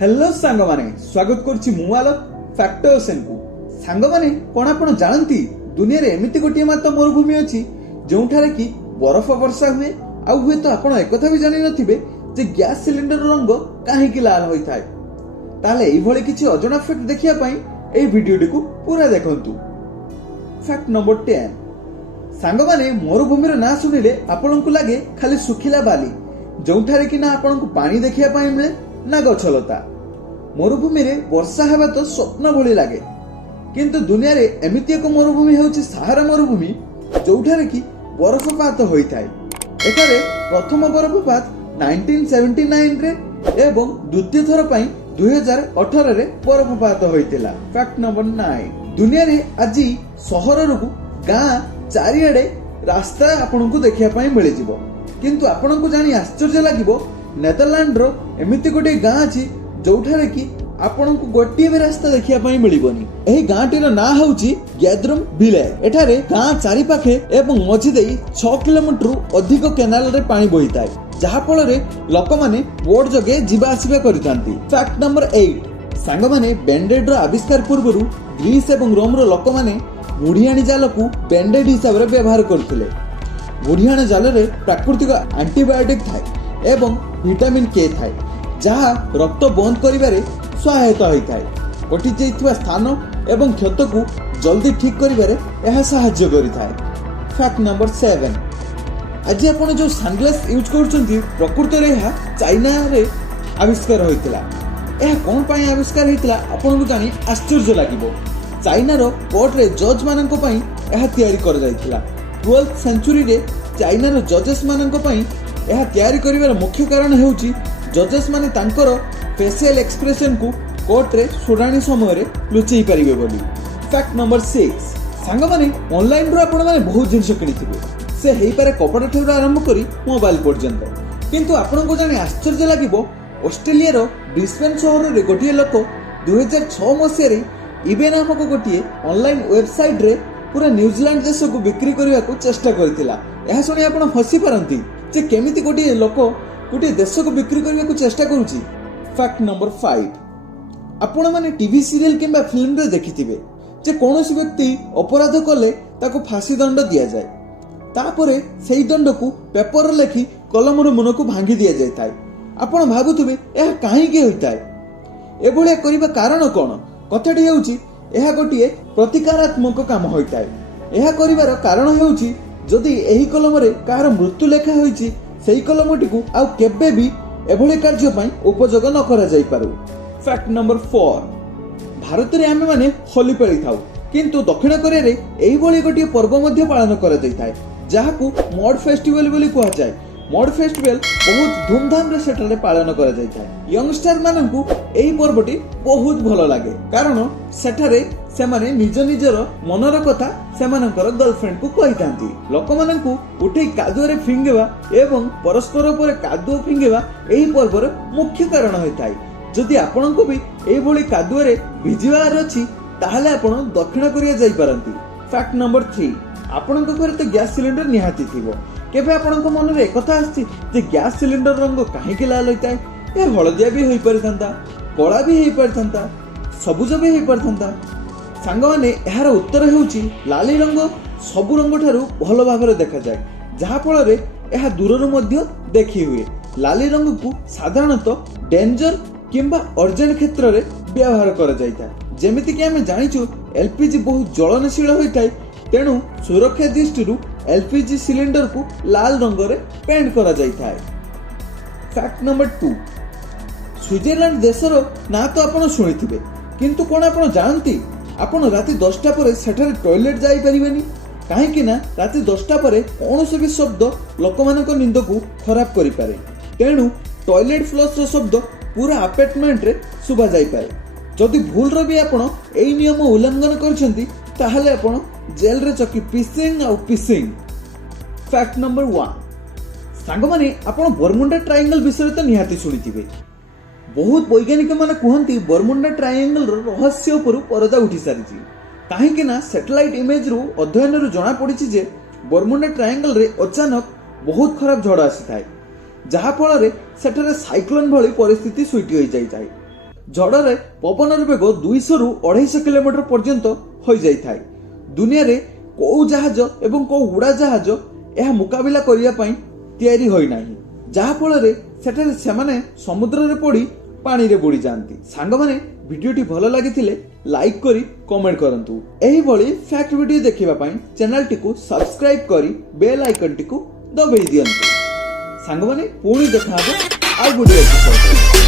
Hello सांग माने स्वागत करछि मु आलोक फैक्टर्स को सांग माने कोन आपण जानती दुनिया रे एमिति गोटिए मात्र मरुभूमि अछि जोंठारे कि बरफ वर्षा हुए आ हुए तो आपण एकथा भी जानि नथिबे जे गैस सिलिंडर रंग काहे कि लाल होई थाए। ताले एई भली किछि अजଣା फैक्ट देखिया पई एई वीडियोटी को पूरा देखंतु। फैक्ट नंबर 10 सांग माने मरुभूमि रो ना सुनिले आपनकु लागे खाली सुखिला बाली जोंठारे कि ना आपनकु पानी देखिया पई मिले ना गछलता। मरुभूमि रे वर्षा हेबा तो स्वप्न भली लागे किंतु दुनिया रे एमिति एक मरुभूमि हेउछि सहारा मरुभूमि जोठारे कि बरफपात होई थाए। एठारे प्रथम बरफपात 1979 रे एवं द्वितीय थर पई 2018 रे बरफपात होइतिला। फैक्ट नंबर 9 दुनिया रे आजि सहर रु गां चारिआडे रास्ता आपनकु देखिया पई मिलि जिवो किंतु आपनकु जानि आश्चर्य लागिवो नेदरलैंड रो एमिति गोटे गां अछि जोठारे कि आपनकु गोटिए भी रास्ता देखिया पई मिलिबोनी। एही गांटीर ना होउची गैद्रम बिले। एठारे गां चारि पाखे एवं मझि देई 6 किलोमीटर अधिक केनाल रे पानी बोहिताय जहा फल रे लोक माने बोट जगे जिबा आसीबा करितांती। फैक्ट नंबर 8 सांग माने बैंडेड रो आविष्कार पूर्वरु ग्रीस एवं रोम रो लोक माने मुढियाणी जाल को बैंडेड हिसाब रे व्यवहार करथिले। मुढियाणी जाल रे प्राकृतिक एंटीबायोटिक थाए एवं विटामिन के थाए जहा रक्त बंद करिबारे सहायता होइताय। कटि जाइथिबा स्थान एवं क्षत को जल्दी ठीक करिबारे एहा सहायता करिताय। फैक्ट नंबर 7 आज आपण जो सनग्लास यूज करछंती प्रकृत रे एहा चाइना रे आविष्कार होइतिला। एहा कोन पई आविष्कार होइतिला आपण को जानि आश्चर्य लागिबो। चाइना रो कोर्ट रे जज मानन पई एहा तयारी कर जाइतिला। 12th सेंचुरी रे चाइना रो जजेस मानन पई एहा तयारी करिवार मुख्य कारण हेउची जजेस माने तांकर फेशियल एक्सप्रेशन को कोर्ट रे सुनानी समय रे लुचेई परिबे बोली। फैक्ट नंबर 6 सांग माने ऑनलाइन रो आपण माने बहुत जिंस किनिथिबे से हेई पारे कपड़ा ठेर आरंभ करी मोबाइल पर्यंत किंतु आपण को जानि आश्चर्य लागिबो ऑस्ट्रेलिया रो ब्रिस्बेन शहर रे गोटिए लोक 2006 मसिया रे इबे नामक गोटिए ऑनलाइन वेबसाइट रे पूरा न्यूजीलैंड देश को बिक्री करबा को चेष्टा करथिला। एहा सुनि आपण हसी पारंती जे केमिति गोटिए लोक गोटे देश को बिक्री करने को चेष्टा करूची। फैक्ट नंबर 5 आपण माने टीवी सीरियल किंबा फिल्म रे देखिथिबे जे कोनोसी व्यक्ति अपराध कले ताको फांसी दंड दिया जाय तापरे सेही दंड को पेपर रे लिखि कलम रो मन को भांगी दिया जाय थाय। आपण भाबुथिबे एहा काहे के होइताय एबोले करिबा कारण कोन कथाटी हेउची एहा गोटिए प्रतिकारात्मक काम होइताय। एहा करिवार कारण हेउची जदि एही कलम रे कार मृत्यु लेखा होइची सेही कलमटी को आउ केबे भी एभले कार्य पई उपयोग न करा जाई पारु। फैक्ट नंबर 4 भारत रे आमे माने होली पाळी थाउ किंतु दक्षिण कोरिया रे एही भली गोटिए पर्व मध्ये पालन करा जाई थाए जाहाकू मड फेस्टिवल बोली कुआ जाय। मड फेस्टिवल बहुत धूमधाम रे सेटले पालन करा जाई थाए। यंगस्टर माननकू एही पर्वटी बहुत भलो लागे कारण सेठारे सेमाने निज निजर मनर कथा सेमानकर गर्लफ्रेंड को कहितांती। लोक माननकू उठे कादुआ रे फिंगेबा एवं परस्पर ऊपर कादुआ फिंगेबा एही पर्वर मुख्य कारण होइताय। जदि आपनकू भी एही भली कादुआ रे भिजिबार अछि ताहाले आपण दक्षिण कोरिया जाई पारंती। फैक्ट नंबर 3 आपनक घरे तो गैस सिलिंडर निहाती थिबो केबे आपनक मन रे एकथा आछि जे गैस सिलिंडर रंग काहे के लाल होइताय। ए हळदिया भी होई परथांता कळा भी होई परथांता सबुज भी होई परथांता। सांग माने एहार उत्तर हेउची लाली रंग सबु रंग ठारू भलो भाबरे देखा जाय जहा फल रे एहा दूररु मध्ये देखि हुए। लाली रंग को साधारणतः डेंजर किंबा अर्जेंट क्षेत्र रे व्यवहार करा जायता जेमिति कि हमें जानिचु एलपीजी बहुत ज्वलनशील होइताय तेनु सुरक्षा दृष्टि एलपीजी सिलिंडर को लाल रंग रे पेंट करा जायताय। फैक्ट नंबर 2 स्विट्जरलैंड देशर ना तो आपण सुनिथिबे किंतु कोन आपण जानती आपण राति 10टा परे सेठारे टॉयलेट जाई परिबेनी काहे कि ना राति 10टा परे कोनोसी भी शब्द लोकमानक निंद को खराब करि पारे तेनु टॉयलेट फ्लश रो शब्द पूरा अपार्टमेंट रे सुबा जाई पारे। जदि भूल रो भी आपण एई नियम उल्लंघन करछंती ताहाले आपण जेल रे चकी पिसिंग आ पिसिंग। फैक्ट नंबर 1 सांग माने आपण बरमुंडा ट्रायंगल विषय तो निहाती सुनिथिबे। बहुत वैज्ञानिक माने कहंती बरमुंडा ट्रायंगल रो रहस्य ऊपर परदा उठी सारिची काहे कि ना सैटेलाइट इमेज रु अध्ययन रु जणा पड़िची जे बरमुंडा ट्रायंगल रे अचानक बहुत खराब झड़ आसी थाए जहा फल रे सेठारे साइक्लोन भली परिस्थिति सृष्टि होई जाई थाए ଝଡ଼ରେ ପବନର ବେଗ 200 ରୁ 250 କିଲୋମିଟର ପର୍ଯ୍ୟନ୍ତ ହୋଇଯାଇଥାଏ। ଦୁନିଆରେ କୋଉ ଜାହାଜ ଏବଂ କୋଉ ଉଡ଼ାଜାହାଜ ଏହା ମୁକାବିଲା କରିବା ପାଇଁ ତିଆରି ହୋଇନାହିଁ, ଯାହାଫଳରେ ସେଠାରେ ସେମାନେ ସମୁଦ୍ରରେ ପଡ଼ି ପାଣିରେ ବୁଡ଼ି ଯାଆନ୍ତି। ସାଙ୍ଗମାନେ ଭିଡ଼ିଓଟି ଭଲ ଲାଗିଥିଲେ ଲାଇକ୍ କରି କମେଣ୍ଟ କରନ୍ତୁ। ଏହିଭଳି ଫ୍ୟାକ୍ଟ ଭିଡ଼ିଓ ଦେଖିବା ପାଇଁ ଚ୍ୟାନେଲଟିକୁ ସବସ୍କ୍ରାଇବ କରି ବେଲ୍ ଆଇକନଟିକୁ ଦବାଇ ଦିଅନ୍ତୁ। ସାଙ୍ଗମାନେ ପୁଣି ଦେଖା ହେବ ଆଉ ଗୋଟେ ଏପିସୋଡ୍।